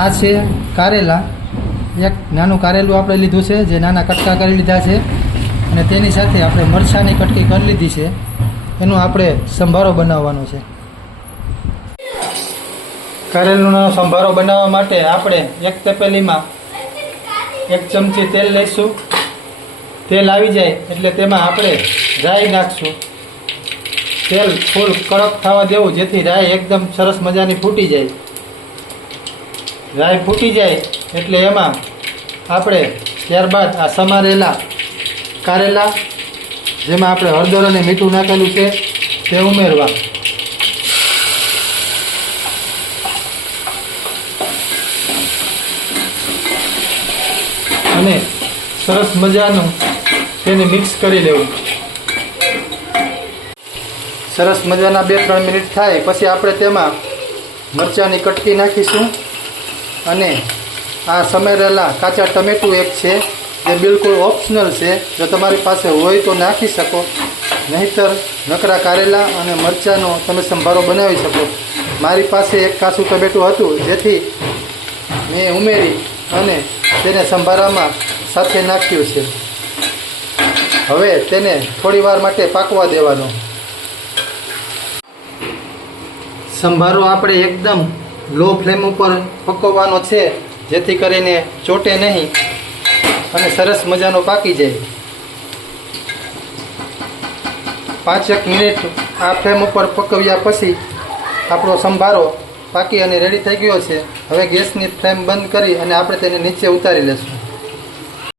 આ છે કારેલા, એક નાનું કારેલું આપણે લીધું છે, જે નાના કટકા કરી લીધા છે, અને તેની સાથે આપણે મરચાંની કટકી કરી લીધી છે. એનો આપણે સંભારો બનાવવાનો છે. કારેલાનો સંભારો બનાવવા માટે આપણે એક તપેલીમાં 1 ચમચી તેલ લઈશું. તેલ આવી જાય એટલે તેમાં આપણે રાઈ નાખશું. તેલ ફૂલ કડક થવા દેવું, જેથી રાઈ એકદમ સરસ મજાની ફૂટી જાય. રાઈ ફૂટી જાય એટલે એમાં આપણે ત્યારબાદ આ સમારેલા કારેલા, જેમાં આપણે હળદર અને મીઠું નાખેલું છે, તે ઉમેરવા. અને સરસ મજાનું તેને મિક્સ કરી લેવું. સરસ મજાના 2-3 મિનિટ થાય પછી આપણે તેમાં મરચાંની કટકી નાખીશું. અને આ સમારેલા કાચા ટમેટું એક છે, જે બિલકુલ ઓપ્શનલ છે. જો તમારી પાસે હોય તો નાખી શકો, નહીંતર નકરા કારેલા અને મરચાંનો તમે સંભારો બનાવી શકો. મારી પાસે એક કાચું ટમેટું હતું, જેથી મેં ઉમેરી અને તેને સંભારામાં સાથે નાખ્યું છે. હવે તેને થોડી વાર માટે પાકવા દેવાનો. સંભારો આપણે એકદમ લો ફ્લેમ ઉપર પકવવાનો છે, જેથી કરીને ચોટે નહીં અને સરસ મજાનો પાકી જાય. 5-1 મિનિટ આ ફ્લેમ ઉપર પકવ્યા પછી આપણો સંભારો પાકી અને રેડી થઈ ગયો છે. હવે ગેસની ફ્લેમ બંધ કરી અને આપણે તેને નીચે ઉતારી લેશું.